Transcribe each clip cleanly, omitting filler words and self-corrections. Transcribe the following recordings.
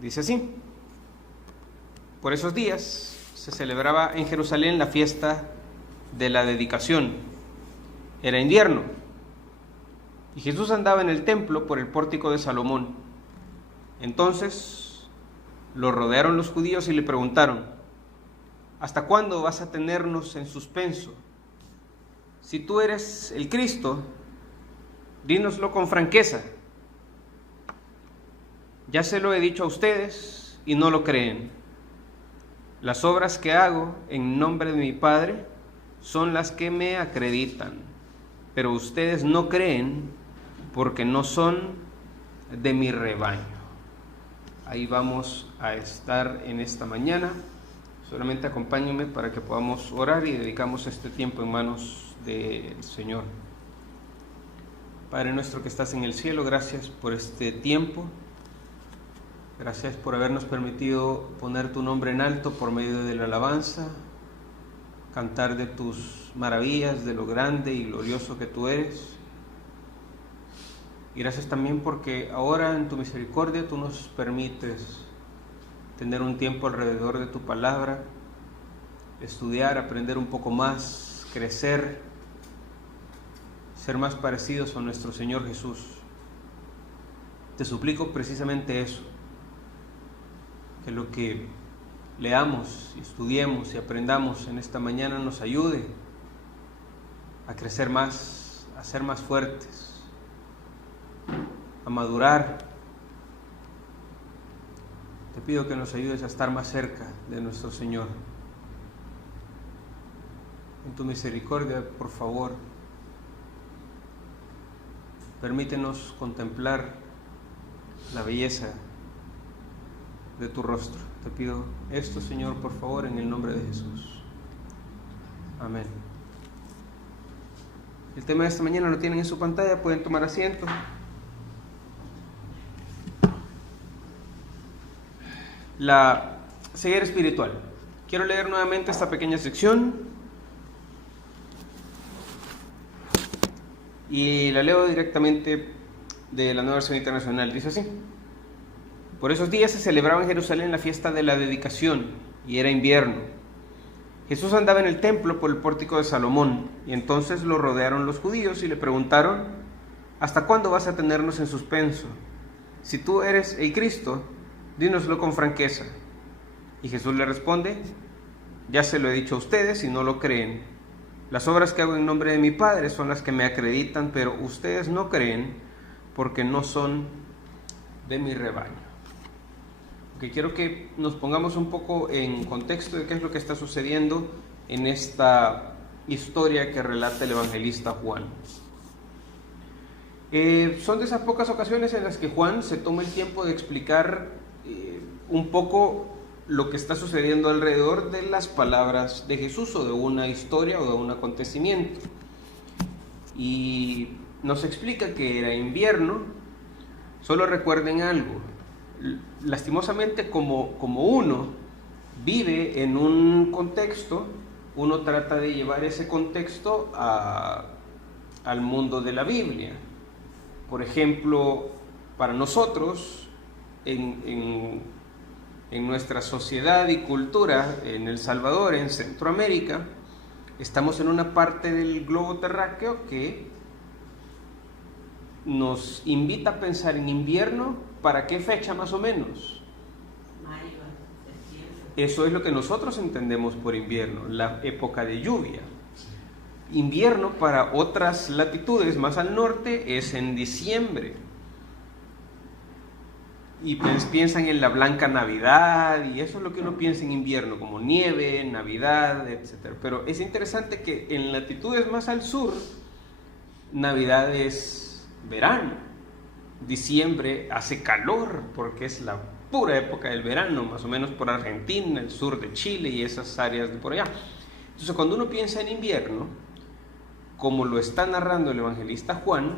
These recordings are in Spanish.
Dice así: por esos días se celebraba en Jerusalén la fiesta de la dedicación. Era invierno y Jesús andaba en el templo por el pórtico de Salomón. Entonces lo rodearon los judíos y le preguntaron: ¿hasta cuándo vas a tenernos en suspenso? Si tú eres el Cristo, dínoslo con franqueza. Ya se lo he dicho a ustedes y no lo creen. Las obras que hago en nombre de mi Padre son las que me acreditan, pero ustedes no creen porque no son de mi rebaño. Ahí vamos a estar en esta mañana. Solamente acompáñenme para que podamos orar y dedicamos este tiempo en manos del Señor. Padre nuestro que estás en el cielo, gracias por este tiempo. Gracias por habernos permitido poner tu nombre en alto por medio de la alabanza, cantar de tus maravillas, de lo grande y glorioso que tú eres. Y gracias también porque ahora en tu misericordia tú nos permites tener un tiempo alrededor de tu palabra, estudiar, aprender un poco más, crecer, ser más parecidos a nuestro Señor Jesús. Te suplico precisamente eso, que lo que leamos, estudiemos y aprendamos en esta mañana nos ayude a crecer más, a ser más fuertes, a madurar. Te pido que nos ayudes a estar más cerca de nuestro Señor. En tu misericordia, por favor, permítenos contemplar la belleza de tu rostro. Te pido esto, Señor, por favor, en el nombre de Jesús. Amén. El tema de esta mañana lo tienen en su pantalla, pueden tomar asiento. La ceguera espiritual. Quiero leer nuevamente esta pequeña sección y la leo directamente de la Nueva Versión Internacional. Dice así: por esos días se celebraba en Jerusalén la fiesta de la dedicación y era invierno. Jesús andaba en el templo por el pórtico de Salomón y entonces lo rodearon los judíos y le preguntaron: ¿hasta cuándo vas a tenernos en suspenso? Si tú eres el Cristo, dínoslo con franqueza. Y Jesús le responde: ya se lo he dicho a ustedes y no lo creen. Las obras que hago en nombre de mi Padre son las que me acreditan, pero ustedes no creen porque no son de mi rebaño. Que quiero que nos pongamos un poco en contexto de qué es lo que está sucediendo en esta historia que relata el evangelista Juan. Son de esas pocas ocasiones en las que Juan se toma el tiempo de explicar un poco lo que está sucediendo alrededor de las palabras de Jesús o de una historia o de un acontecimiento. Y nos explica que era invierno. Solo recuerden algo: lastimosamente, como uno vive en un contexto, uno trata de llevar ese contexto al mundo de la Biblia. Por ejemplo, para nosotros, en nuestra sociedad y cultura, en El Salvador, en Centroamérica, estamos en una parte del globo terráqueo que nos invita a pensar en invierno. ¿Para qué fecha más o menos? Mayo, septiembre. Eso es lo que nosotros entendemos por invierno, la época de lluvia. Invierno para otras latitudes más al norte es en diciembre. Y piensan en la blanca Navidad, y eso es lo que uno piensa en invierno, como nieve, Navidad, etc. Pero es interesante que en latitudes más al sur, Navidad es verano. Diciembre hace calor porque es la pura época del verano, más o menos por Argentina, el sur de Chile y esas áreas de por allá. Entonces, cuando uno piensa en invierno, como lo está narrando el evangelista Juan,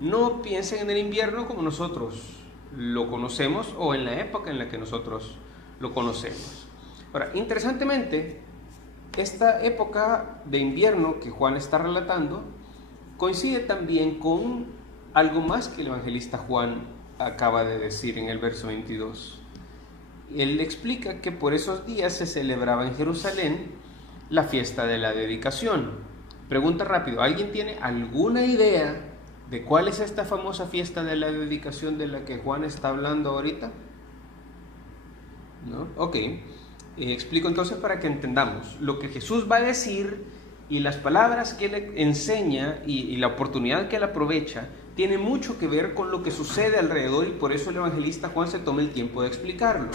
no piensen en el invierno como nosotros lo conocemos o en la época en la que nosotros lo conocemos. Ahora, interesantemente, esta época de invierno que Juan está relatando coincide también con algo más que el evangelista Juan acaba de decir en el verso 22. Él explica que por esos días se celebraba en Jerusalén la fiesta de la dedicación. Pregunta rápido, ¿alguien tiene alguna idea de cuál es esta famosa fiesta de la dedicación de la que Juan está hablando ahorita? ¿No? Ok. Explico entonces para que entendamos lo que Jesús va a decir y las palabras que él enseña y la oportunidad que él aprovecha tiene mucho que ver con lo que sucede alrededor, y por eso el evangelista Juan se toma el tiempo de explicarlo.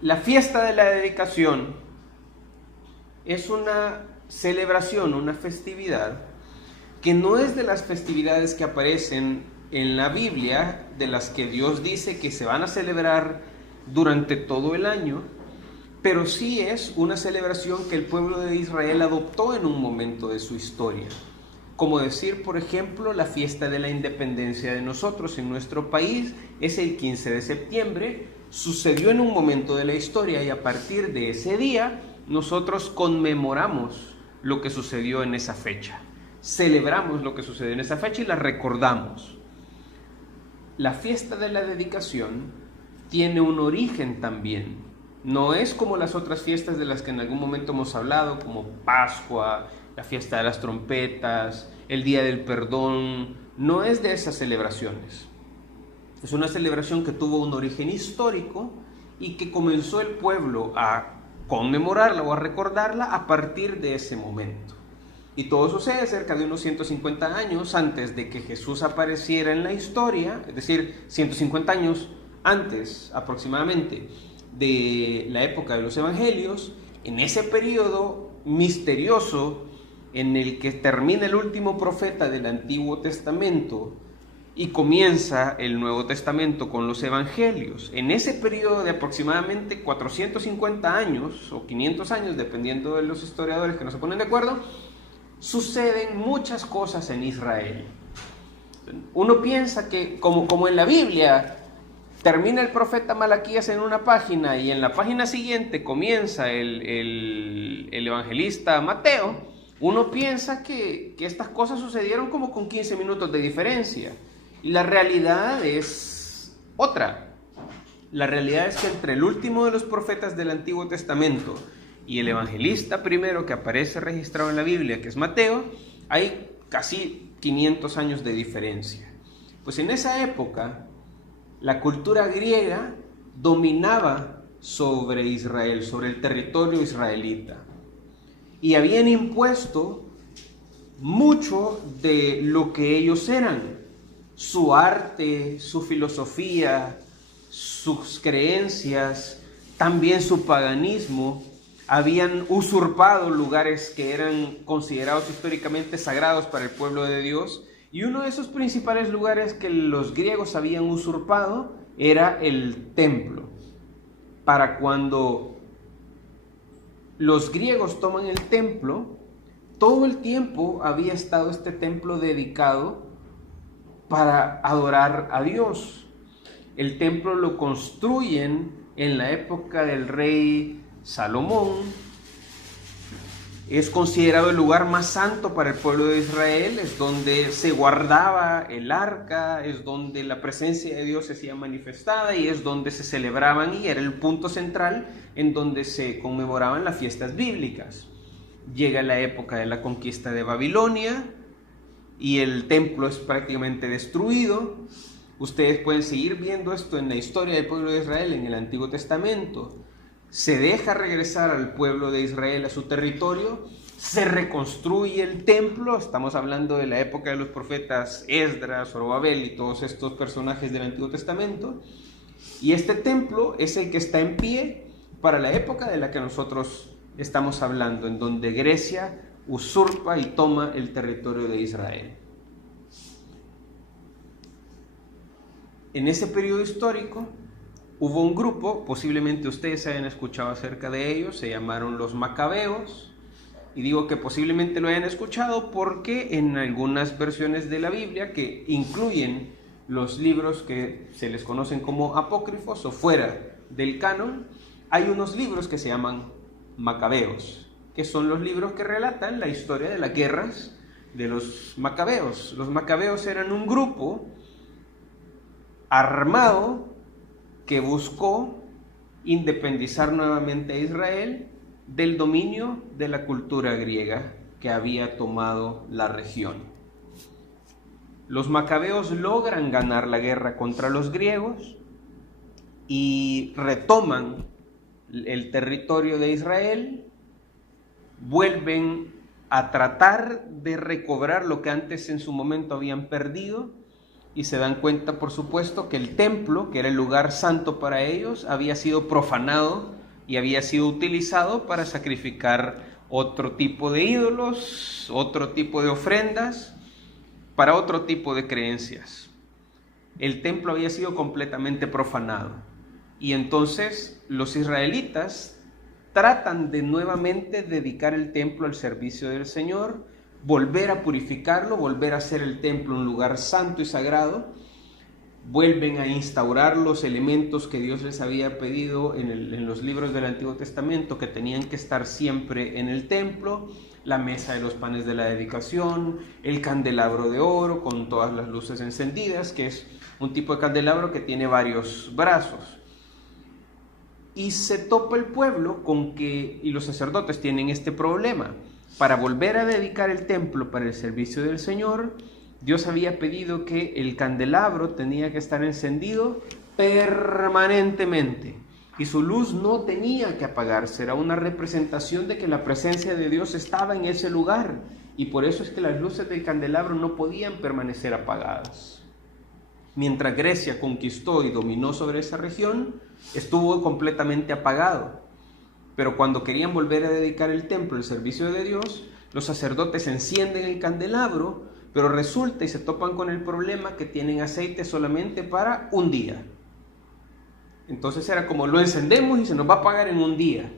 La fiesta de la dedicación es una celebración, una festividad que no es de las festividades que aparecen en la Biblia, de las que Dios dice que se van a celebrar durante todo el año, pero sí es una celebración que el pueblo de Israel adoptó en un momento de su historia. Como decir, por ejemplo, la fiesta de la independencia de nosotros en nuestro país es el 15 de septiembre, sucedió en un momento de la historia y a partir de ese día nosotros conmemoramos lo que sucedió en esa fecha. Celebramos lo que sucedió en esa fecha y la recordamos. La fiesta de la dedicación tiene un origen también. No es como las otras fiestas de las que en algún momento hemos hablado, como Pascua, la fiesta de las trompetas, el Día del Perdón. No es de esas celebraciones. Es una celebración que tuvo un origen histórico y que comenzó el pueblo a conmemorarla o a recordarla a partir de ese momento. Y todo sucede cerca de unos 150 años antes de que Jesús apareciera en la historia, es decir, 150 años antes aproximadamente de la época de los evangelios, en ese periodo misterioso en el que termina el último profeta del Antiguo Testamento y comienza el Nuevo Testamento con los evangelios. En ese periodo de aproximadamente 450 años o 500 años, dependiendo de los historiadores que no se ponen de acuerdo, suceden muchas cosas en Israel. Uno piensa que como en la Biblia termina el profeta Malaquías en una página y en la página siguiente comienza el evangelista Mateo, uno piensa que estas cosas sucedieron como con 15 minutos de diferencia. Y la realidad es otra. La realidad es que entre el último de los profetas del Antiguo Testamento y el evangelista primero que aparece registrado en la Biblia, que es Mateo, hay casi 500 años de diferencia. Pues en esa época la cultura griega dominaba sobre Israel, sobre el territorio israelita, y habían impuesto mucho de lo que ellos eran, su arte, su filosofía, sus creencias, también su paganismo. Habían usurpado lugares que eran considerados históricamente sagrados para el pueblo de Dios, y uno de esos principales lugares que los griegos habían usurpado era el templo. Para cuando los griegos toman el templo, todo el tiempo había estado este templo dedicado para adorar a Dios. El templo lo construyen en la época del rey Salomón. Es considerado el lugar más santo para el pueblo de Israel, es donde se guardaba el arca, es donde la presencia de Dios se hacía manifestada y es donde se celebraban, y era el punto central en donde se conmemoraban las fiestas bíblicas. Llega la época de la conquista de Babilonia y el templo es prácticamente destruido. Ustedes pueden seguir viendo esto en la historia del pueblo de Israel en el Antiguo Testamento. Se deja regresar al pueblo de Israel a su territorio, se reconstruye el templo. Estamos hablando de la época de los profetas Esdras, Zorobabel y todos estos personajes del Antiguo Testamento, y este templo es el que está en pie para la época de la que nosotros estamos hablando, en donde Grecia usurpa y toma el territorio de Israel. En ese periodo histórico hubo un grupo, posiblemente ustedes hayan escuchado acerca de ellos, se llamaron los Macabeos, y digo que posiblemente lo hayan escuchado porque en algunas versiones de la Biblia que incluyen los libros que se les conocen como apócrifos o fuera del canon, hay unos libros que se llaman Macabeos, que son los libros que relatan la historia de las guerras de los Macabeos. Los Macabeos eran un grupo armado que buscó independizar nuevamente a Israel del dominio de la cultura griega que había tomado la región. Los Macabeos logran ganar la guerra contra los griegos y retoman el territorio de Israel, vuelven a tratar de recobrar lo que antes en su momento habían perdido, y se dan cuenta, por supuesto, que el templo, que era el lugar santo para ellos, había sido profanado y había sido utilizado para sacrificar otro tipo de ídolos, otro tipo de ofrendas, para otro tipo de creencias. El templo había sido completamente profanado, y entonces los israelitas tratan de nuevamente dedicar el templo al servicio del Señor, volver a purificarlo, volver a hacer el templo un lugar santo y sagrado. Vuelven a instaurar los elementos que Dios les había pedido en los libros del Antiguo Testamento, que tenían que estar siempre en el templo: la mesa de los panes de la dedicación, el candelabro de oro con todas las luces encendidas, que es un tipo de candelabro que tiene varios brazos. Y se topa el pueblo con que, y los sacerdotes tienen este problema: para volver a dedicar el templo para el servicio del Señor, Dios había pedido que el candelabro tenía que estar encendido permanentemente y su luz no tenía que apagarse. Era una representación de que la presencia de Dios estaba en ese lugar, y por eso es que las luces del candelabro no podían permanecer apagadas. Mientras Grecia conquistó y dominó sobre esa región, estuvo completamente apagado. Pero cuando querían volver a dedicar el templo al servicio de Dios, los sacerdotes encienden el candelabro, pero resulta y se topan con el problema que tienen aceite solamente para un día. Entonces era como: lo encendemos y se nos va a apagar en un día.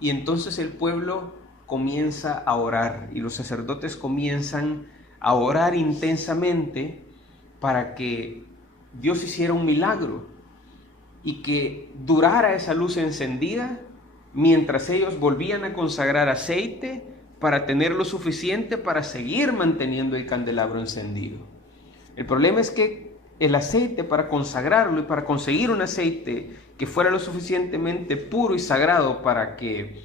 Y entonces el pueblo comienza a orar, y los sacerdotes comienzan a orar intensamente para que Dios hiciera un milagro y que durara esa luz encendida mientras ellos volvían a consagrar aceite para tener lo suficiente para seguir manteniendo el candelabro encendido. El problema es que el aceite, para consagrarlo y para conseguir un aceite que fuera lo suficientemente puro y sagrado para que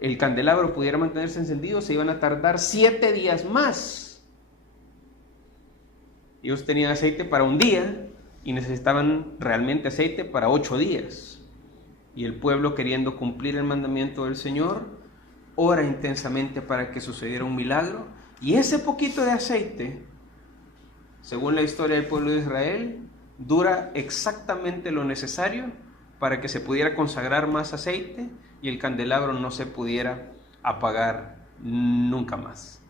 el candelabro pudiera mantenerse encendido, se iban a tardar 7 días más. Ellos tenían aceite para un día y necesitaban realmente aceite para 8 días. Y el pueblo, queriendo cumplir el mandamiento del Señor, ora intensamente para que sucediera un milagro, y ese poquito de aceite, según la historia del pueblo de Israel, dura exactamente lo necesario para que se pudiera consagrar más aceite y el candelabro no se pudiera apagar nunca más.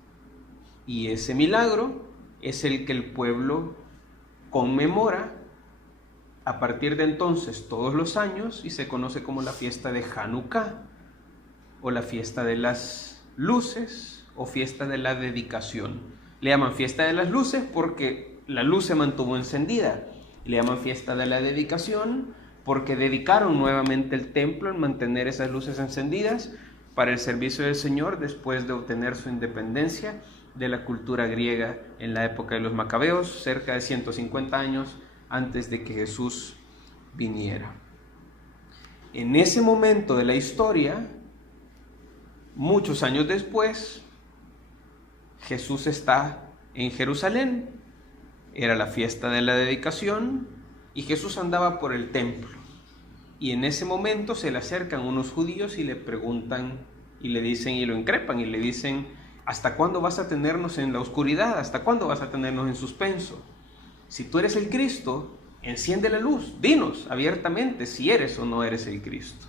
Y ese milagro es el que el pueblo conmemora a partir de entonces todos los años, y se conoce como la fiesta de Hanukkah, o la fiesta de las luces, o fiesta de la dedicación. Le llaman fiesta de las luces porque la luz se mantuvo encendida. Le llaman fiesta de la dedicación porque dedicaron nuevamente el templo en mantener esas luces encendidas para el servicio del Señor después de obtener su independencia de la cultura griega en la época de los Macabeos, cerca de 150 años antes de que Jesús viniera. En ese momento de la historia, muchos años después, Jesús está en Jerusalén. Era la fiesta de la dedicación y Jesús andaba por el templo. Y en ese momento se le acercan unos judíos y le preguntan y le dicen y lo increpan y le dicen: ¿hasta cuándo vas a tenernos en la oscuridad? ¿Hasta cuándo vas a tenernos en suspenso? Si tú eres el Cristo, enciende la luz, dinos abiertamente si eres o no eres el Cristo.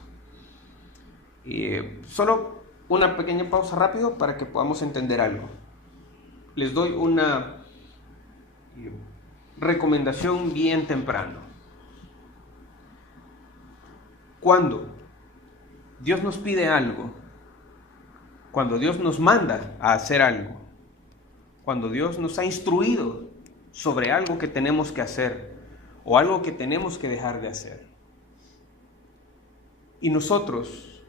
Solo una pequeña pausa rápido para que podamos entender algo. Les doy una recomendación bien temprano. Cuando Dios nos pide algo, cuando Dios nos manda a hacer algo, cuando Dios nos ha instruido sobre algo que tenemos que hacer o algo que tenemos que dejar de hacer, y nosotros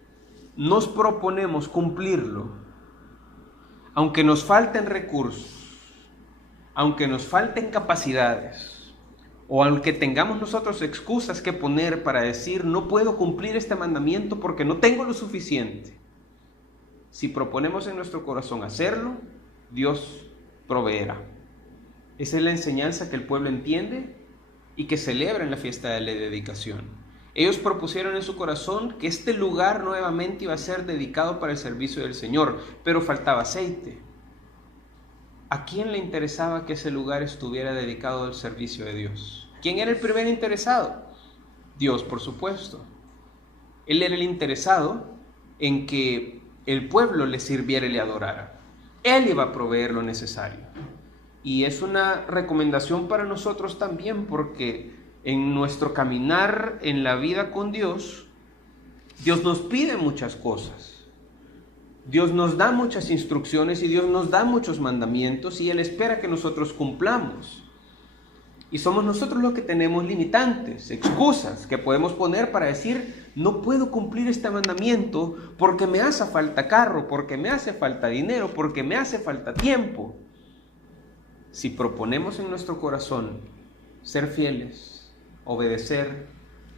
nos proponemos cumplirlo, aunque nos falten recursos, aunque nos falten capacidades, o aunque tengamos nosotros excusas que poner para decir no puedo cumplir este mandamiento porque no tengo lo suficiente, si proponemos en nuestro corazón hacerlo, Dios proveerá. Esa es la enseñanza que el pueblo entiende y que celebra en la fiesta de la dedicación. Ellos propusieron en su corazón que este lugar nuevamente iba a ser dedicado para el servicio del Señor, pero faltaba aceite. ¿A quién le interesaba que ese lugar estuviera dedicado al servicio de Dios? ¿Quién era el primer interesado? Dios, por supuesto. Él era el interesado en que el pueblo le sirviera y le adorara. Él iba a proveer lo necesario. Y es una recomendación para nosotros también, porque en nuestro caminar en la vida con Dios, Dios nos pide muchas cosas. Dios nos da muchas instrucciones y Dios nos da muchos mandamientos y Él espera que nosotros cumplamos. Y somos nosotros los que tenemos limitantes, excusas que podemos poner para decir, no puedo cumplir este mandamiento porque me hace falta carro, porque me hace falta dinero, porque me hace falta tiempo. Si proponemos en nuestro corazón ser fieles, obedecer,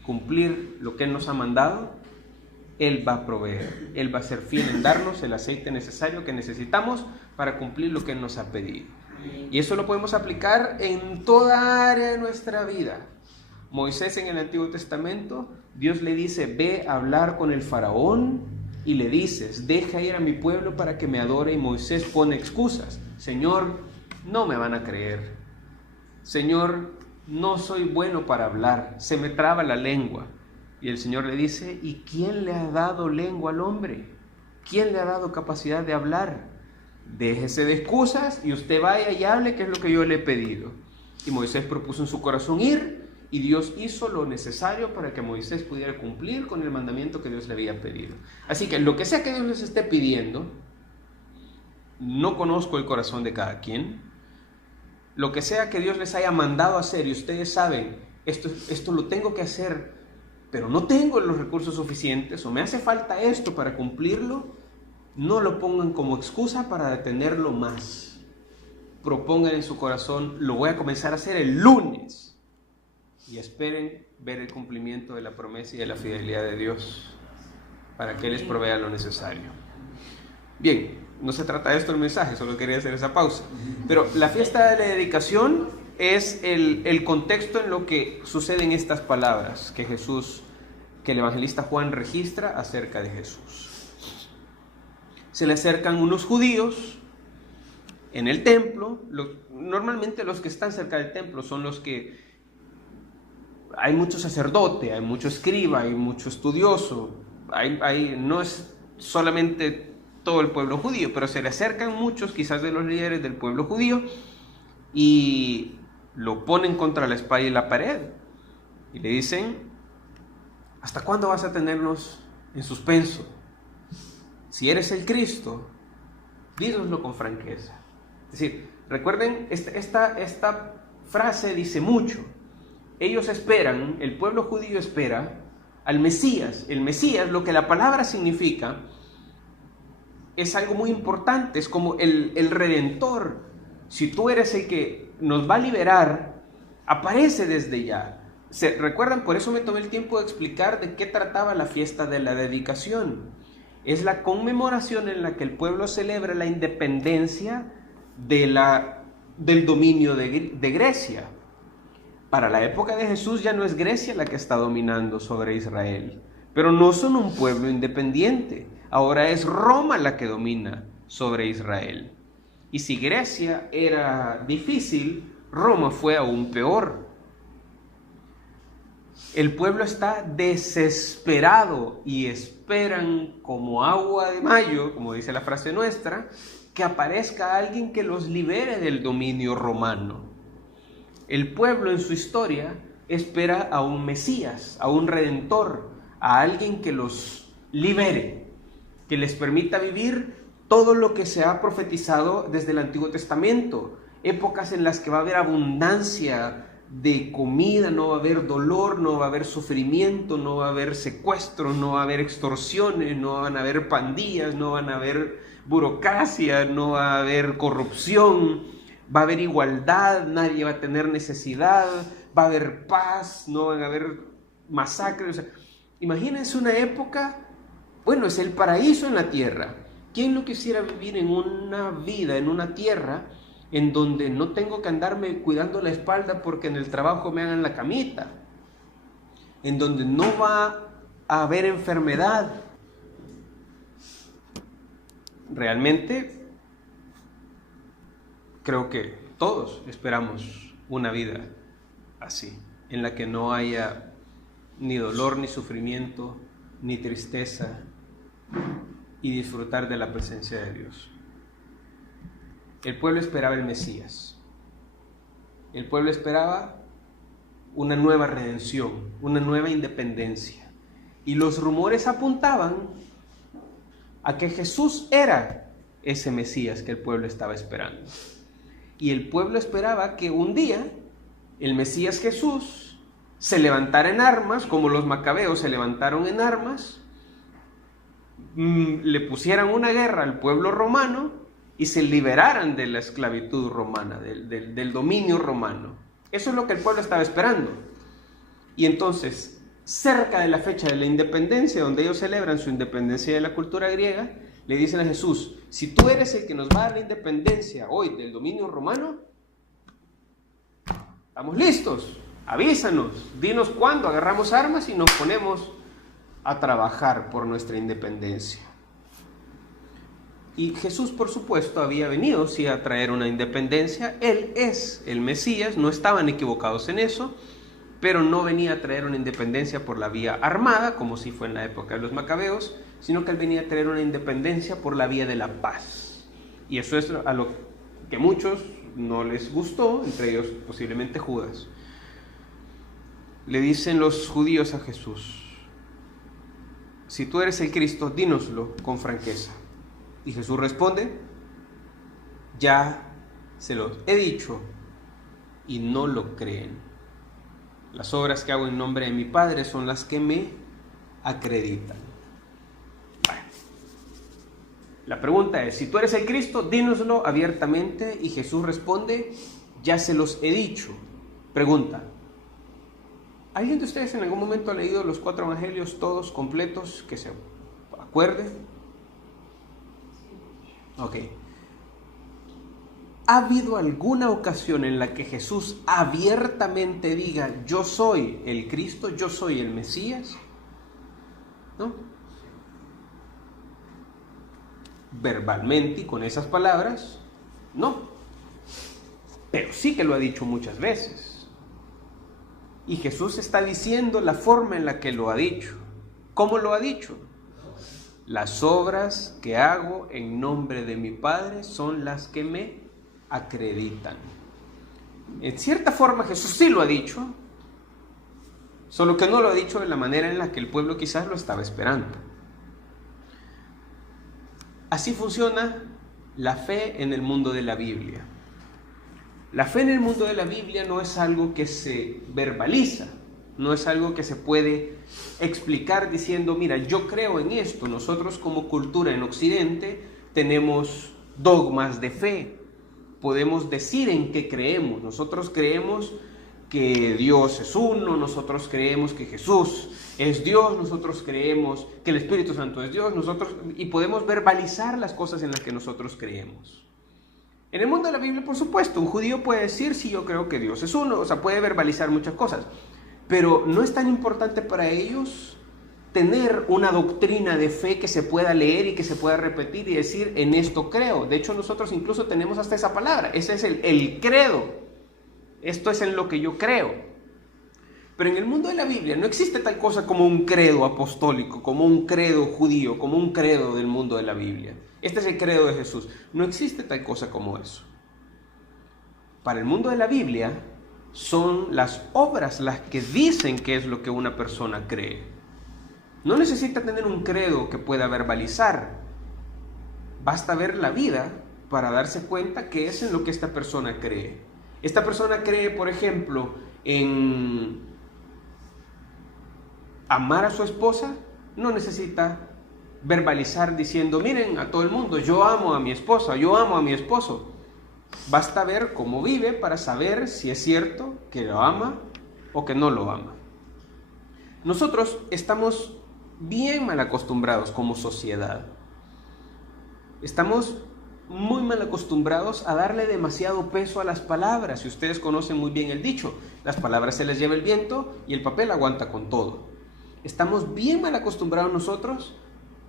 cumplir lo que Él nos ha mandado, Él va a proveer, Él va a ser fiel en darnos el aceite necesario que necesitamos para cumplir lo que Él nos ha pedido. Y eso lo podemos aplicar en toda área de nuestra vida. Moisés en el Antiguo Testamento, Dios le dice, ve a hablar con el faraón y le dices, deja ir a mi pueblo para que me adore, y Moisés pone excusas. Señor, no me van a creer. Señor, no soy bueno para hablar, se me traba la lengua. Y el Señor le dice, ¿y quién le ha dado lengua al hombre? ¿Quién le ha dado capacidad de hablar? Déjese de excusas y usted vaya y hable, que es lo que yo le he pedido. Y Moisés propuso en su corazón ir, y Dios hizo lo necesario para que Moisés pudiera cumplir con el mandamiento que Dios le había pedido. Así que lo que sea que Dios les esté pidiendo, no conozco el corazón de cada quien. Lo que sea que Dios les haya mandado hacer y ustedes saben, esto lo tengo que hacer, pero no tengo los recursos suficientes o me hace falta esto para cumplirlo, no lo pongan como excusa para detenerlo más. Propongan en su corazón, lo voy a comenzar a hacer el lunes, y esperen ver el cumplimiento de la promesa y de la fidelidad de Dios para que Él les provea lo necesario. Bien, no se trata de esto el mensaje, solo quería hacer esa pausa. Pero la fiesta de la dedicación es el contexto en lo que suceden estas palabras que el evangelista Juan registra acerca de Jesús. Se le acercan unos judíos en el templo. Normalmente los que están cerca del templo son los que... Hay mucho sacerdote, hay mucho escriba, hay mucho estudioso. No es solamente todo el pueblo judío, pero se le acercan muchos, quizás de los líderes del pueblo judío, y lo ponen contra la espada y la pared, y le dicen, ¿hasta cuándo vas a tenernos en suspenso? Si eres el Cristo, dínoslo con franqueza. Es decir, recuerden, esta frase dice mucho. Ellos esperan, el pueblo judío espera al Mesías. El Mesías, lo que la palabra significa, es algo muy importante, es como el Redentor. Si tú eres el que nos va a liberar, aparece desde ya. ¿Recuerdan? Por eso me tomé el tiempo de explicar de qué trataba la fiesta de la dedicación. Es la conmemoración en la que el pueblo celebra la independencia del dominio de Grecia. Para la época de Jesús ya no es Grecia la que está dominando sobre Israel, pero no son un pueblo independiente. Ahora es Roma la que domina sobre Israel. Y si Grecia era difícil, Roma fue aún peor. El pueblo está desesperado y esperan como agua de mayo, como dice la frase nuestra, que aparezca alguien que los libere del dominio romano. El pueblo en su historia espera a un Mesías, a un Redentor, a alguien que los libere, que les permita vivir todo lo que se ha profetizado desde el Antiguo Testamento, épocas en las que va a haber abundancia de comida, no va a haber dolor, no va a haber sufrimiento, no va a haber secuestros, no va a haber extorsiones, no van a haber pandillas, no van a haber burocracia, no va a haber corrupción, va a haber igualdad, nadie va a tener necesidad, va a haber paz, no van a haber masacres. O sea, imagínense una época, bueno, es el paraíso en la tierra. ¿Quién no quisiera vivir en una vida, en una tierra en donde no tengo que andarme cuidando la espalda porque en el trabajo me hagan la camita, en donde no va a haber enfermedad? Realmente creo que todos esperamos una vida así, en la que no haya ni dolor, ni sufrimiento, ni tristeza, y disfrutar de la presencia de Dios. El pueblo esperaba el Mesías. El pueblo esperaba una nueva redención, una nueva independencia. Y los rumores apuntaban a que Jesús era ese Mesías que el pueblo estaba esperando. Y el pueblo esperaba que un día el Mesías Jesús se levantara en armas, como los macabeos se levantaron en armas, le pusieran una guerra al pueblo romano y se liberaran de la esclavitud romana, del dominio romano. Eso es lo que el pueblo estaba esperando. Y entonces, cerca de la fecha de la independencia, donde ellos celebran su independencia de la cultura griega, le dicen a Jesús: si tú eres el que nos va a dar la independencia hoy del dominio romano, estamos listos, avísanos, dinos cuándo agarramos armas y nos ponemos a trabajar por nuestra independencia. Y Jesús, por supuesto, había venido sí a traer una independencia. Él es el Mesías, no estaban equivocados en eso, pero no venía a traer una independencia por la vía armada, como si fue en la época de los macabeos, sino que él venía a traer una independencia por la vía de la paz. Y eso es a lo que muchos no les gustó, entre ellos posiblemente Judas. Le dicen los judíos a Jesús: si tú eres el Cristo, dínoslo con franqueza. Y Jesús responde: ya se los he dicho y no lo creen. Las obras que hago en nombre de mi Padre son las que me acreditan. Bueno, la pregunta es: si tú eres el Cristo, dínoslo abiertamente. Y Jesús responde: ya se los he dicho. Pregunta: ¿alguien de ustedes en algún momento ha leído los 4 evangelios todos completos que se acuerde? Ok. ¿Ha habido alguna ocasión en la que Jesús abiertamente diga: yo soy el Cristo, yo soy el Mesías? ¿No? Verbalmente y con esas palabras, no. Pero sí que lo ha dicho muchas veces. Y Jesús está diciendo la forma en la que lo ha dicho. ¿Cómo lo ha dicho? Las obras que hago en nombre de mi Padre son las que me acreditan. En cierta forma Jesús sí lo ha dicho, solo que no lo ha dicho de la manera en la que el pueblo quizás lo estaba esperando. Así funciona la fe en el mundo de la Biblia. La fe en el mundo de la Biblia no es algo que se verbaliza, no es algo que se puede explicar diciendo: mira, yo creo en esto. Nosotros como cultura en Occidente tenemos dogmas de fe, podemos decir en qué creemos. Nosotros creemos que Dios es uno, nosotros creemos que Jesús es Dios, nosotros creemos que el Espíritu Santo es Dios, y podemos verbalizar las cosas en las que nosotros creemos. En el mundo de la Biblia, por supuesto, un judío puede decir: sí, yo creo que Dios es uno, o sea, puede verbalizar muchas cosas, pero no es tan importante para ellos tener una doctrina de fe que se pueda leer y que se pueda repetir y decir: en esto creo. De hecho, nosotros incluso tenemos hasta esa palabra, ese es el credo, esto es en lo que yo creo. Pero en el mundo de la Biblia no existe tal cosa como un credo apostólico, como un credo judío, como un credo del mundo de la Biblia. Este es el credo de Jesús. No existe tal cosa como eso. Para el mundo de la Biblia son las obras las que dicen qué es lo que una persona cree. No necesita tener un credo que pueda verbalizar. Basta ver la vida para darse cuenta qué es en lo que esta persona cree. Esta persona cree, por ejemplo, en amar a su esposa, no necesita verbalizar diciendo, miren a todo el mundo, yo amo a mi esposa, yo amo a mi esposo. Basta ver cómo vive para saber si es cierto que lo ama o que no lo ama. Nosotros estamos bien mal acostumbrados como sociedad. Estamos muy mal acostumbrados a darle demasiado peso a las palabras. Y ustedes conocen muy bien el dicho, las palabras se les lleva el viento y el papel aguanta con todo. Estamos bien mal acostumbrados nosotros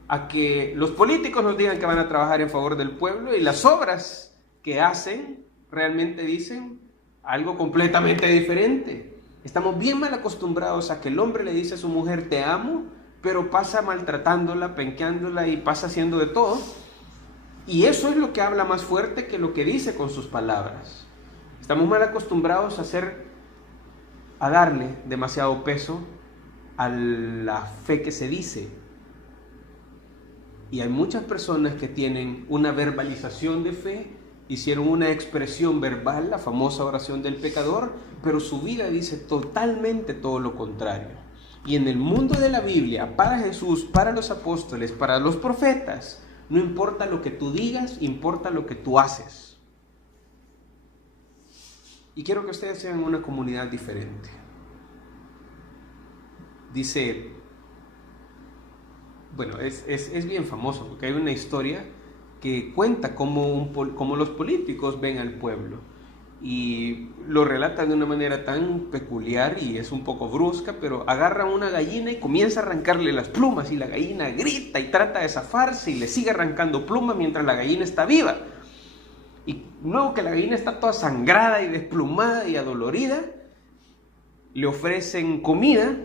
a que los políticos nos digan que van a trabajar en favor del pueblo y las obras que hacen realmente dicen algo completamente diferente. Estamos bien mal acostumbrados a que el hombre le dice a su mujer te amo, pero pasa maltratándola, penqueándola y pasa haciendo de todo. Y eso es lo que habla más fuerte que lo que dice con sus palabras. Estamos mal acostumbrados a darle demasiado peso a la fe que se dice. Y hay muchas personas que tienen una verbalización de fe, hicieron una expresión verbal, la famosa oración del pecador, pero su vida dice totalmente todo lo contrario. Y en el mundo de la Biblia, para Jesús, para los apóstoles, para los profetas, no importa lo que tú digas, importa lo que tú haces. Y quiero que ustedes sean una comunidad diferente. Dice, bueno, es bien famoso porque hay una historia que cuenta cómo los políticos ven al pueblo y lo relatan de una manera tan peculiar y es un poco brusca, pero agarran una gallina y comienza a arrancarle las plumas y la gallina grita y trata de zafarse y le sigue arrancando plumas mientras la gallina está viva. Y luego que la gallina está toda sangrada y desplumada y adolorida, le ofrecen comida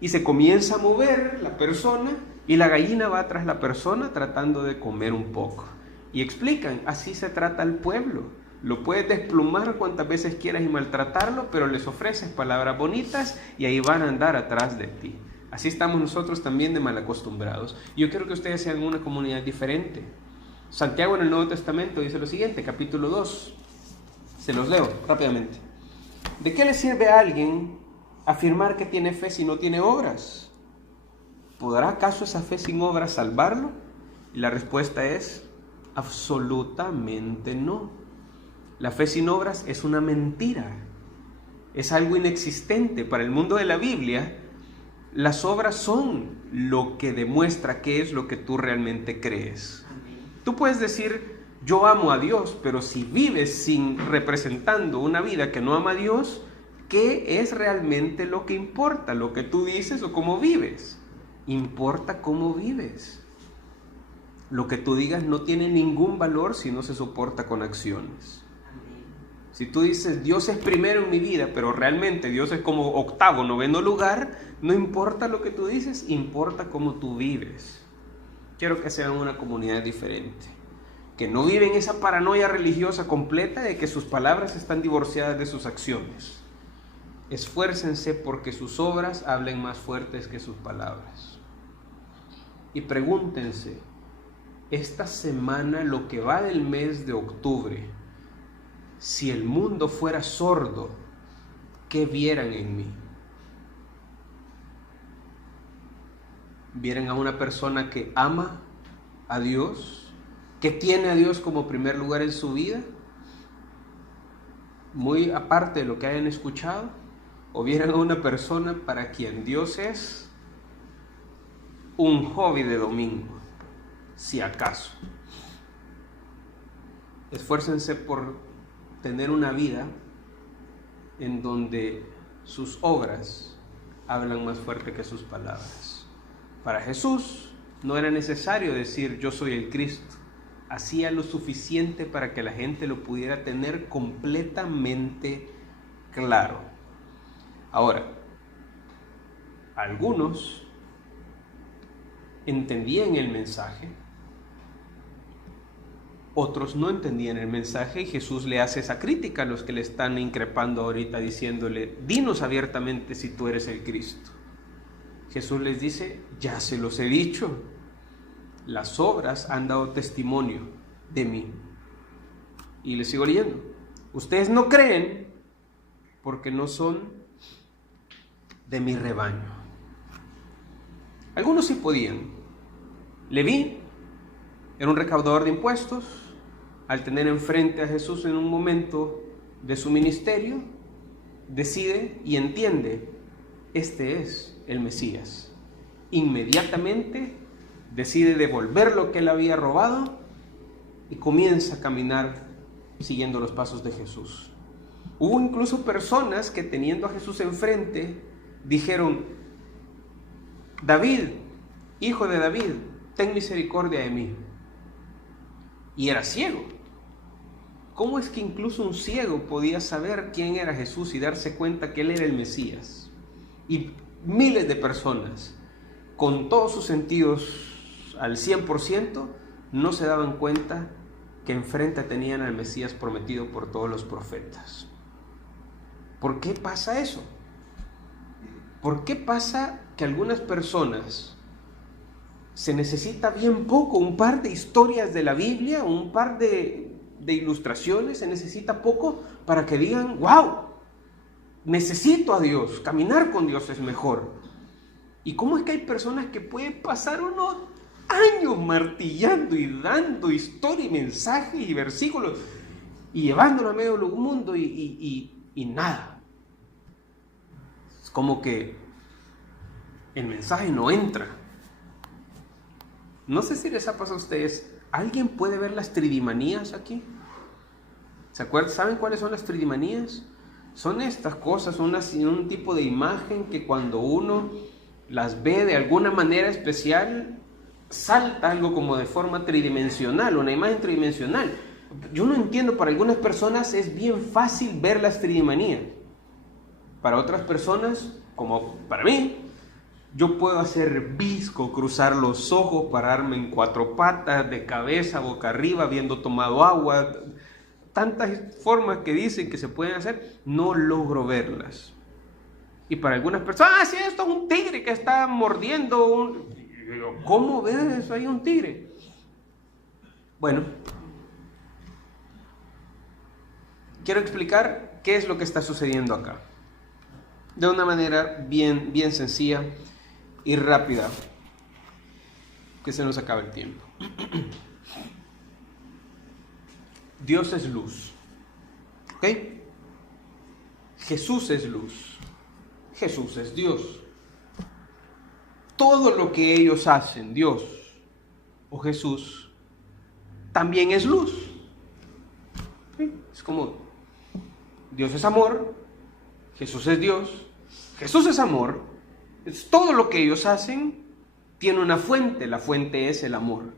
y se comienza a mover la persona y la gallina va tras la persona tratando de comer un poco. Y explican, así se trata al pueblo. Lo puedes desplumar cuantas veces quieras y maltratarlo, pero les ofreces palabras bonitas y ahí van a andar atrás de ti. Así estamos nosotros también de mal acostumbrados. Yo quiero que ustedes sean una comunidad diferente. Santiago en el Nuevo Testamento dice lo siguiente, capítulo 2. Se los leo rápidamente. ¿De qué le sirve a alguien afirmar que tiene fe si no tiene obras? ¿Podrá acaso esa fe sin obras salvarlo? Y la respuesta es absolutamente no. La fe sin obras es una mentira, es algo inexistente. Para el mundo de la Biblia, las obras son lo que demuestra qué es lo que tú realmente crees. Tú puedes decir, yo amo a Dios, pero si vives representando una vida que no ama a Dios, ¿qué es realmente lo que importa? ¿Lo que tú dices o cómo vives? Importa cómo vives. Lo que tú digas no tiene ningún valor si no se soporta con acciones. Si tú dices, Dios es primero en mi vida, pero realmente Dios es como octavo, noveno lugar, no importa lo que tú dices, importa cómo tú vives. Quiero que sean una comunidad diferente, que no viven esa paranoia religiosa completa de que sus palabras están divorciadas de sus acciones. Esfuércense porque sus obras hablen más fuertes que sus palabras. Y pregúntense, esta semana, lo que va del mes de octubre, si el mundo fuera sordo, ¿qué vieran en mí? ¿Vieran a una persona que ama a Dios, que tiene a Dios como primer lugar en su vida, muy aparte de lo que hayan escuchado? ¿O vieran a una persona para quien Dios es un hobby de domingo, si acaso? Esfuércense por tener una vida en donde sus obras hablan más fuerte que sus palabras. Para Jesús no era necesario decir yo soy el Cristo. Hacía lo suficiente para que la gente lo pudiera tener completamente claro. Ahora, algunos entendían el mensaje, otros no entendían el mensaje y Jesús le hace esa crítica a los que le están increpando ahorita diciéndole, dinos abiertamente si tú eres el Cristo. Jesús les dice, ya se los he dicho, las obras han dado testimonio de mí. Y les sigo leyendo, ustedes no creen porque no son de mi rebaño. Algunos sí podían. Leví era un recaudador de impuestos. Al tener enfrente a Jesús en un momento de su ministerio, decide y entiende: este es el Mesías. Inmediatamente decide devolver lo que él había robado y comienza a caminar siguiendo los pasos de Jesús. Hubo incluso personas que, teniendo a Jesús enfrente, dijeron: David, hijo de David, ten misericordia de mí. Y era ciego. ¿Cómo es que incluso un ciego podía saber quién era Jesús y darse cuenta que él era el Mesías? Y miles de personas, con todos sus sentidos al 100%, no se daban cuenta que enfrente tenían al Mesías prometido por todos los profetas. ¿Por qué pasa eso? ¿Por qué pasa que algunas personas se necesita bien poco, un par de historias de la Biblia, un par de ilustraciones, se necesita poco para que digan: wow, necesito a Dios, caminar con Dios es mejor? ¿Y cómo es que hay personas que pueden pasar unos años martillando y dando historia y mensajes y versículos y llevándolo a medio del mundo y nada? Es como que el mensaje no entra. No sé si les ha pasado a ustedes. ¿Alguien puede ver las tridimanías aquí? ¿Se acuerdan? ¿Saben cuáles son las tridimanías? Son estas cosas, un tipo de imagen que cuando uno las ve de alguna manera especial, salta algo como de forma tridimensional, una imagen tridimensional. Yo no entiendo, para algunas personas es bien fácil ver las tridimanías. Para otras personas, como para mí, yo puedo hacer visco, cruzar los ojos, pararme en 4 patas, de cabeza, boca arriba, habiendo tomado agua. Tantas formas que dicen que se pueden hacer, no logro verlas. Y para algunas personas: sí, esto es un tigre que está mordiendo. ¿Cómo ves eso ahí, un tigre? Bueno, quiero explicar qué es lo que está sucediendo acá, de una manera bien sencilla y rápida, que se nos acaba el tiempo. Dios es luz, ¿ok? Jesús es luz. Jesús es Dios. Todo lo que ellos hacen, Dios o Jesús, también es luz. ¿Sí? Es como Dios es amor, Jesús es Dios, Jesús es amor. Todo lo que ellos hacen tiene una fuente, la fuente es el amor.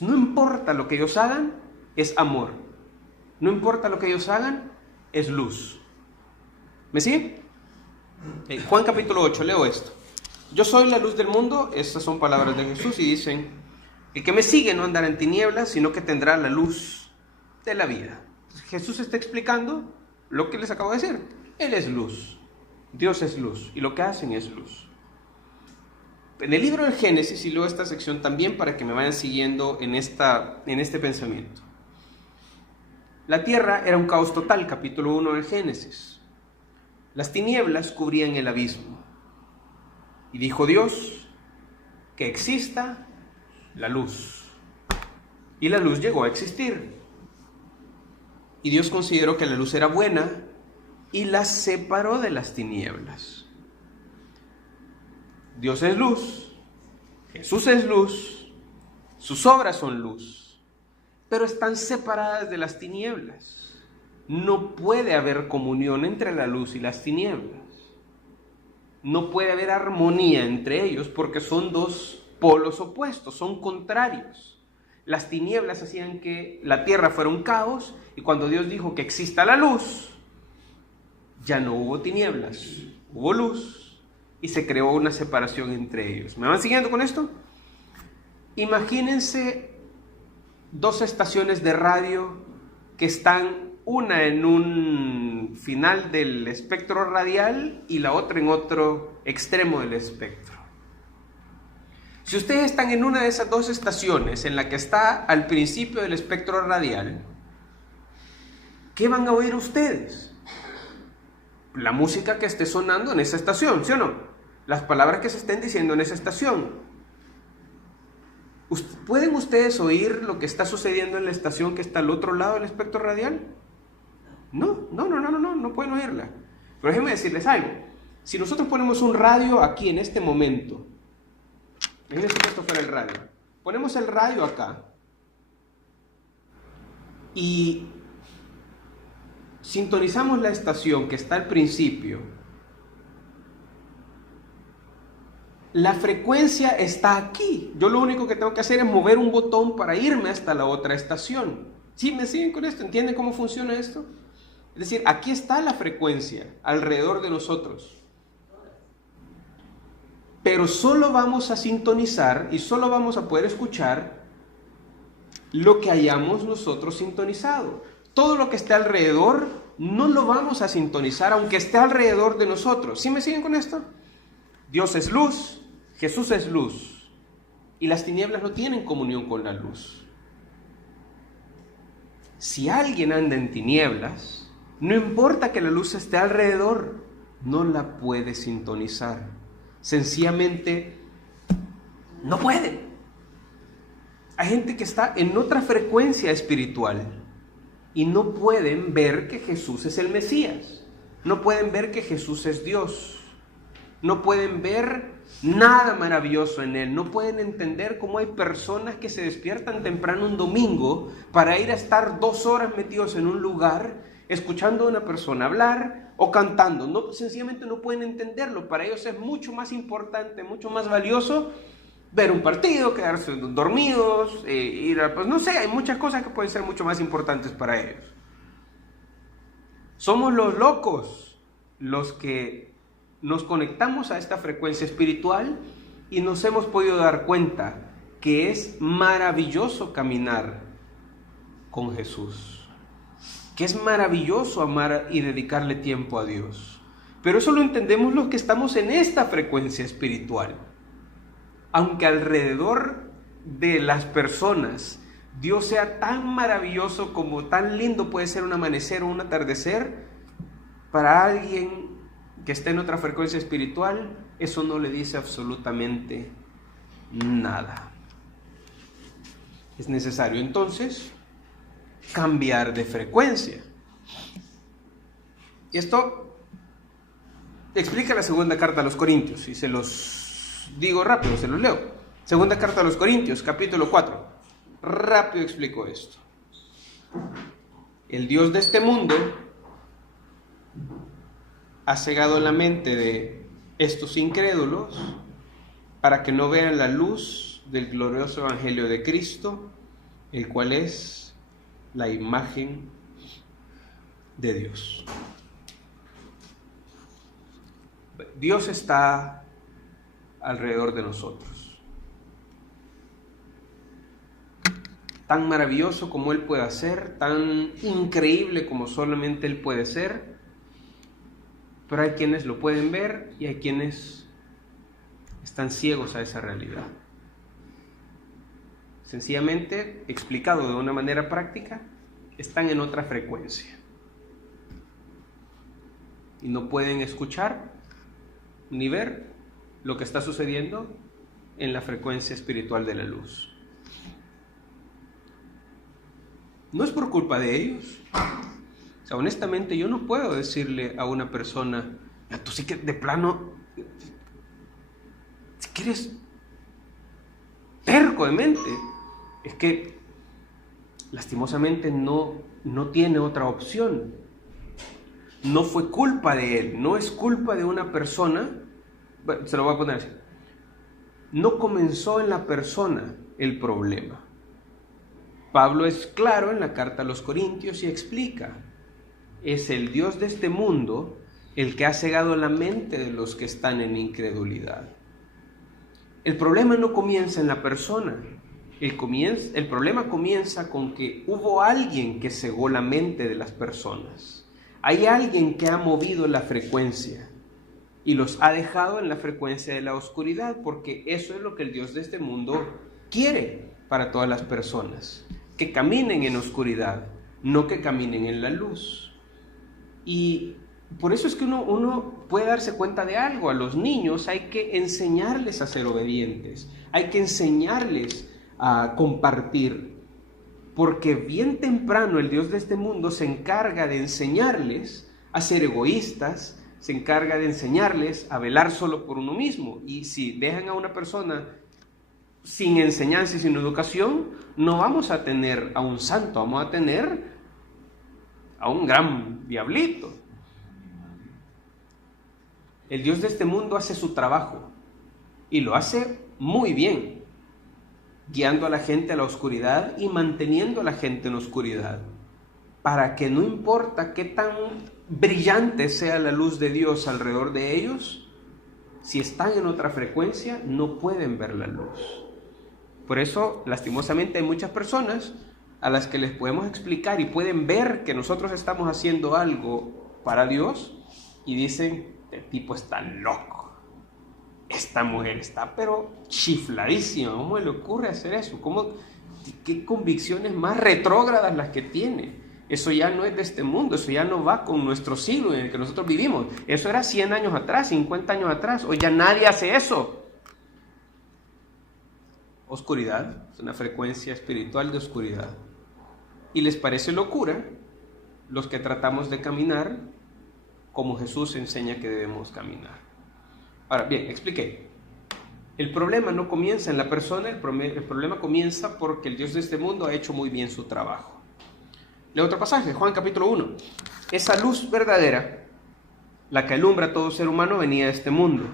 No importa lo que ellos hagan, es amor. No importa lo que ellos hagan, es luz. ¿Me sigue? Juan capítulo 8, leo esto. Yo soy la luz del mundo, estas son palabras de Jesús, y dicen: el que me sigue no andará en tinieblas, sino que tendrá la luz de la vida. Jesús está explicando lo que les acabo de decir. Él es luz, Dios es luz, y lo que hacen es luz. En el libro del Génesis, y leo esta sección también para que me vayan siguiendo en este pensamiento. La tierra era un caos total, capítulo 1 del Génesis. Las tinieblas cubrían el abismo. Y dijo Dios: que exista la luz. Y la luz llegó a existir. Y Dios consideró que la luz era buena y la separó de las tinieblas. Dios es luz, Jesús es luz, sus obras son luz, pero están separadas de las tinieblas. No puede haber comunión entre la luz y las tinieblas. No puede haber armonía entre ellos porque son dos polos opuestos, son contrarios. Las tinieblas hacían que la tierra fuera un caos, y cuando Dios dijo que exista la luz, ya no hubo tinieblas, hubo luz, y se creó una separación entre ellos. ¿Me van siguiendo con esto? Imagínense 2 estaciones de radio que están, una en un final del espectro radial y la otra en otro extremo del espectro. Si ustedes están en una de esas 2 estaciones, en la que está al principio del espectro radial, ¿qué van a oír ustedes? la música que esté sonando en esa estación, ¿sí o no? Las palabras que se estén diciendo en esa estación. ¿Pueden ustedes oír lo que está sucediendo en la estación que está al otro lado del espectro radial? No pueden oírla. Pero déjenme decirles algo. Si nosotros ponemos un radio aquí en este momento, imagínense que esto fuera el radio. Ponemos el radio acá y sintonizamos la estación que está al principio. La frecuencia está aquí. Yo lo único que tengo que hacer es mover un botón para irme hasta la otra estación. ¿Sí me siguen con esto? ¿Entienden cómo funciona esto? Es decir, aquí está la frecuencia alrededor de nosotros. Pero solo vamos a sintonizar y solo vamos a poder escuchar lo que hayamos nosotros sintonizado. Todo lo que esté alrededor no lo vamos a sintonizar, aunque esté alrededor de nosotros. ¿Sí me siguen con esto? Dios es luz, Jesús es luz, y las tinieblas no tienen comunión con la luz. Si alguien anda en tinieblas, no importa que la luz esté alrededor, no la puede sintonizar. Sencillamente no puede. Hay gente que está en otra frecuencia espiritual y no pueden ver que Jesús es el Mesías. No pueden ver que Jesús es Dios. No pueden ver nada maravilloso en Él. No pueden entender cómo hay personas que se despiertan temprano un domingo para ir a estar 2 horas metidos en un lugar, escuchando a una persona hablar o cantando. No, sencillamente no pueden entenderlo. Para ellos es mucho más importante, mucho más valioso ver un partido, quedarse dormidos, ir a, pues no sé, hay muchas cosas que pueden ser mucho más importantes para ellos. Somos los locos los que nos conectamos a esta frecuencia espiritual y nos hemos podido dar cuenta que es maravilloso caminar con Jesús, que es maravilloso amar y dedicarle tiempo a Dios. Pero eso lo entendemos los que estamos en esta frecuencia espiritual. Aunque alrededor de las personas Dios sea tan maravilloso como tan lindo puede ser un amanecer o un atardecer, para alguien que está en otra frecuencia espiritual, eso no le dice absolutamente nada. Es necesario entonces cambiar de frecuencia. Y esto explica la segunda carta a los Corintios, y se los digo rápido, se los leo. Segunda carta a los Corintios, capítulo 4. Rápido explico esto. El Dios de este mundo ha cegado la mente de estos incrédulos para que no vean la luz del glorioso evangelio de Cristo, el cual es la imagen de Dios. Dios está alrededor de nosotros. Tan maravilloso como Él puede ser, tan increíble como solamente Él puede ser, pero hay quienes lo pueden ver y hay quienes están ciegos a esa realidad. Sencillamente, explicado de una manera práctica, están en otra frecuencia y no pueden escuchar ni ver lo que está sucediendo en la frecuencia espiritual de la luz. No es por culpa de ellos. O sea, honestamente yo no puedo decirle a una persona, tú sí que de plano, si que eres terco de mente, es que lastimosamente no tiene otra opción. No fue culpa de él, no es culpa de una persona. Bueno, se lo voy a poner así. No comenzó en la persona el problema. Pablo es claro en la carta a los Corintios y explica: es el Dios de este mundo el que ha cegado la mente de los que están en incredulidad. El problema no comienza en la persona. El problema comienza con que hubo alguien que cegó la mente de las personas. Hay alguien que ha movido la frecuencia y los ha dejado en la frecuencia de la oscuridad, porque eso es lo que el Dios de este mundo quiere para todas las personas, que caminen en oscuridad, no que caminen en la luz. Y Por eso es que uno puede darse cuenta de algo. A los niños hay que enseñarles a ser obedientes, hay que enseñarles a compartir, porque bien temprano el Dios de este mundo se encarga de enseñarles a ser egoístas, se encarga de enseñarles a velar solo por uno mismo. Y si dejan a una persona sin enseñanza y sin educación, no vamos a tener a un santo, vamos a tener a un gran diablito. El Dios de este mundo hace su trabajo y lo hace muy bien, guiando a la gente a la oscuridad y manteniendo a la gente en oscuridad, para que no importa qué tan brillante sea la luz de Dios alrededor de ellos, si están en otra frecuencia no pueden ver la luz. Por eso, lastimosamente, hay muchas personas a las que les podemos explicar y pueden ver que nosotros estamos haciendo algo para Dios y dicen: este tipo está loco, esta mujer está pero chifladísima, ¿cómo le ocurre hacer eso? ¿Qué convicciones más retrógradas las que tiene? Eso ya no es de este mundo, eso ya no va con nuestro siglo en el que nosotros vivimos. Eso era 100 años atrás, 50 años atrás, hoy ya nadie hace eso. Oscuridad, es una frecuencia espiritual de oscuridad. Y les parece locura los que tratamos de caminar como Jesús enseña que debemos caminar. Ahora, bien, expliqué. El problema no comienza en la persona, el problema comienza porque el Dios de este mundo ha hecho muy bien su trabajo. Leo otro pasaje, Juan capítulo 1. Esa luz verdadera, la que alumbra a todo ser humano, venía de este mundo.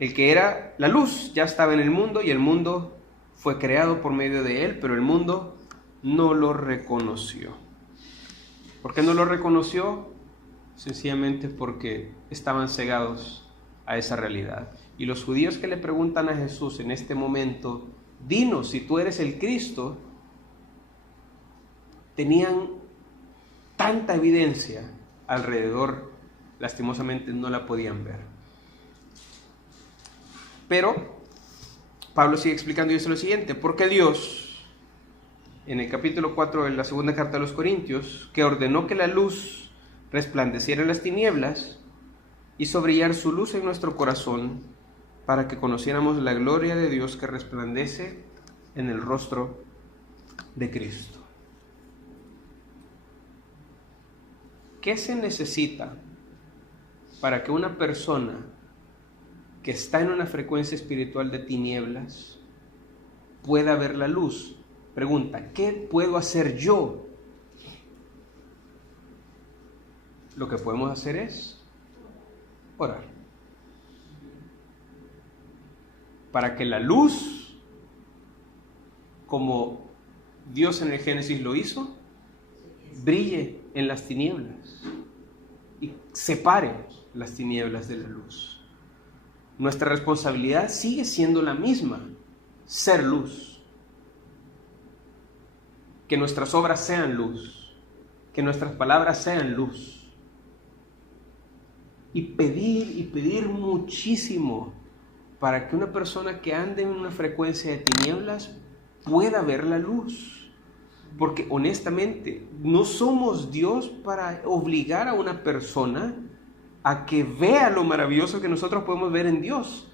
El que era la luz ya estaba en el mundo y el mundo fue creado por medio de él, pero el mundo no lo reconoció. ¿Por qué no lo reconoció? Sencillamente porque estaban cegados a esa realidad. Y los judíos que le preguntan a Jesús en este momento: dinos si tú eres el Cristo, tenían tanta evidencia alrededor, lastimosamente no la podían ver. Pero Pablo sigue explicando y dice lo siguiente: porque Dios, en el capítulo 4 de la segunda carta a los Corintios, que ordenó que la luz resplandeciera en las tinieblas, hizo brillar su luz en nuestro corazón para que conociéramos la gloria de Dios que resplandece en el rostro de Cristo. ¿Qué se necesita para que una persona que está en una frecuencia espiritual de tinieblas pueda ver la luz? Pregunta: ¿qué puedo hacer yo? Lo que podemos hacer es orar. Para que la luz, como Dios en el Génesis lo hizo, brille en las tinieblas y separe las tinieblas de la luz. Nuestra responsabilidad sigue siendo la misma: ser luz. Que nuestras obras sean luz, que nuestras palabras sean luz. Y pedir muchísimo para que una persona que ande en una frecuencia de tinieblas pueda ver la luz. Porque honestamente no somos Dios para obligar a una persona a que vea lo maravilloso que nosotros podemos ver en Dios.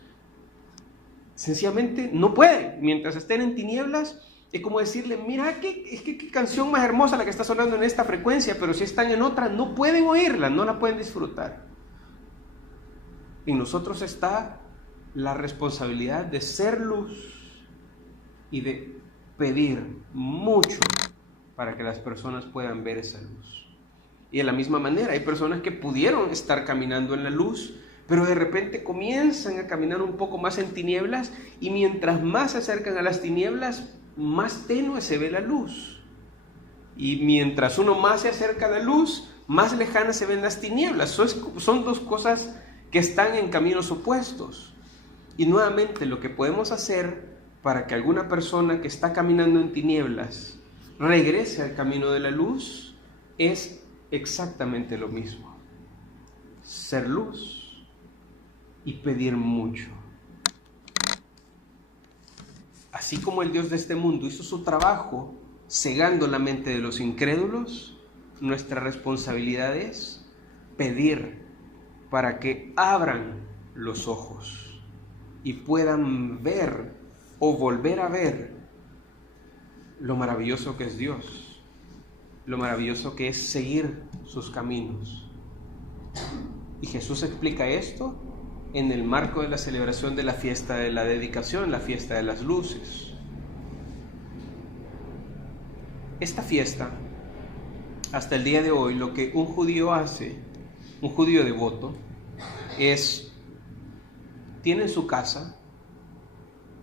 Sencillamente no puede. Mientras estén en tinieblas, es como decirle: mira, qué canción más hermosa la que está sonando en esta frecuencia, pero si están en otra no pueden oírla, no la pueden disfrutar. En nosotros está la responsabilidad de ser luz y de pedir mucho para que las personas puedan ver esa luz. Y de la misma manera, hay personas que pudieron estar caminando en la luz, pero de repente comienzan a caminar un poco más en tinieblas, y mientras más se acercan a las tinieblas, más tenue se ve la luz. Y mientras uno más se acerca a la luz, más lejanas se ven las tinieblas. Son dos cosas que están en caminos opuestos. Y nuevamente, lo que podemos hacer para que alguna persona que está caminando en tinieblas regrese al camino de la luz es exactamente lo mismo: ser luz y pedir mucho. Así como el Dios de este mundo hizo su trabajo cegando la mente de los incrédulos, nuestra responsabilidad es pedir para que abran los ojos y puedan ver o volver a ver lo maravilloso que es Dios, lo maravilloso que es seguir sus caminos. Y Jesús explica esto en el marco de la celebración de la fiesta de la dedicación, la fiesta de las luces. Esta fiesta, hasta el día de hoy, lo que un judío hace, un judío devoto, es, tiene en su casa,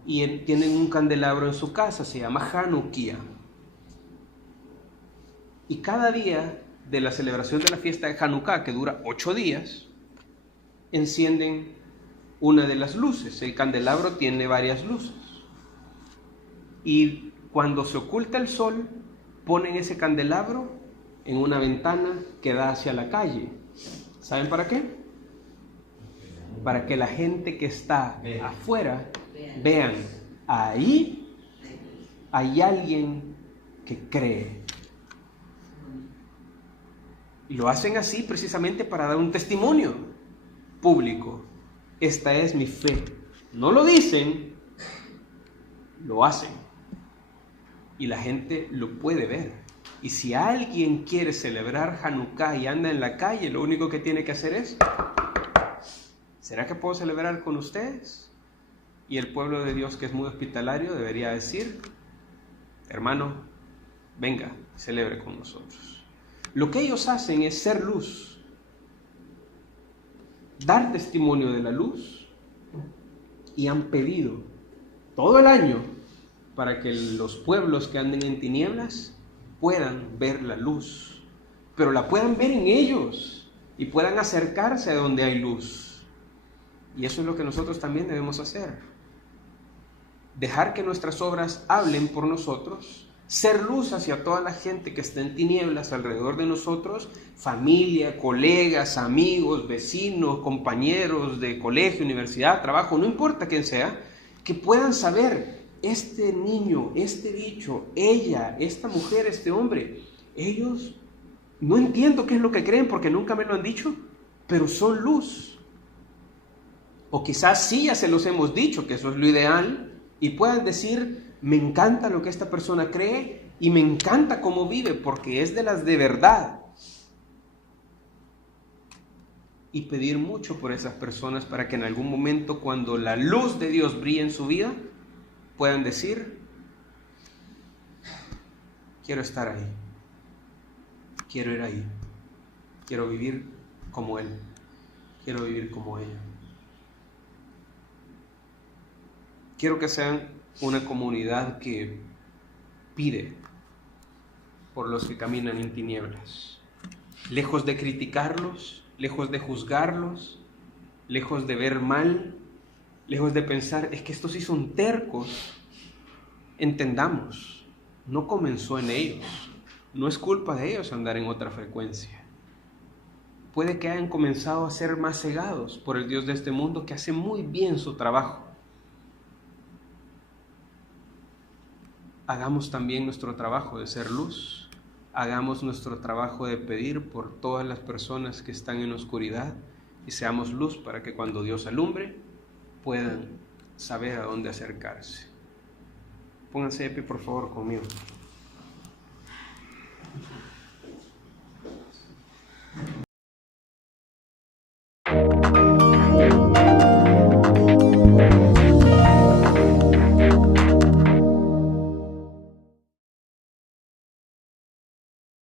y tienen un candelabro en su casa, se llama Hanukkah. Y cada día de la celebración de la fiesta de Hanukkah, que dura 8 días, encienden una de las luces. El candelabro tiene varias luces. Y cuando se oculta el sol, ponen ese candelabro en una ventana que da hacia la calle. ¿Saben para qué? Para que la gente que está afuera vean, ahí hay alguien que cree. Y lo hacen así precisamente para dar un testimonio público. Esta es mi fe. No lo dicen, lo hacen. Y la gente lo puede ver. Y si alguien quiere celebrar Hanukkah y anda en la calle, lo único que tiene que hacer es: ¿será que puedo celebrar con ustedes? Y el pueblo de Dios, que es muy hospitalario, debería decir: hermano, venga, celebre con nosotros. Lo que ellos hacen es ser luz, dar testimonio de la luz, y han pedido todo el año para que los pueblos que anden en tinieblas puedan ver la luz, pero la puedan ver en ellos y puedan acercarse a donde hay luz. Y eso es lo que nosotros también debemos hacer: dejar que nuestras obras hablen por nosotros, ser luz hacia toda la gente que está en tinieblas alrededor de nosotros, familia, colegas, amigos, vecinos, compañeros de colegio, universidad, trabajo, no importa quién sea, que puedan saber: este niño, este bicho, ella, esta mujer, este hombre, ellos no entiendo qué es lo que creen porque nunca me lo han dicho, pero son luz. O quizás sí ya se los hemos dicho, que eso es lo ideal, y puedan decir: me encanta lo que esta persona cree y me encanta cómo vive porque es de las de verdad. Y pedir mucho por esas personas para que en algún momento, cuando la luz de Dios brille en su vida, puedan decir: quiero estar ahí, quiero ir ahí, quiero vivir como él, quiero vivir como ella. Quiero que sean una comunidad que pide por los que caminan en tinieblas, lejos de criticarlos, lejos de juzgarlos, lejos de ver mal, lejos de pensar: es que estos sí son tercos. Entendamos, no comenzó en ellos, no es culpa de ellos andar en otra frecuencia. Puede que hayan comenzado a ser más cegados por el Dios de este mundo, que hace muy bien su trabajo. Hagamos también nuestro trabajo de ser luz, hagamos nuestro trabajo de pedir por todas las personas que están en oscuridad, y seamos luz para que cuando Dios alumbre puedan saber a dónde acercarse. Pónganse de pie, por favor, conmigo.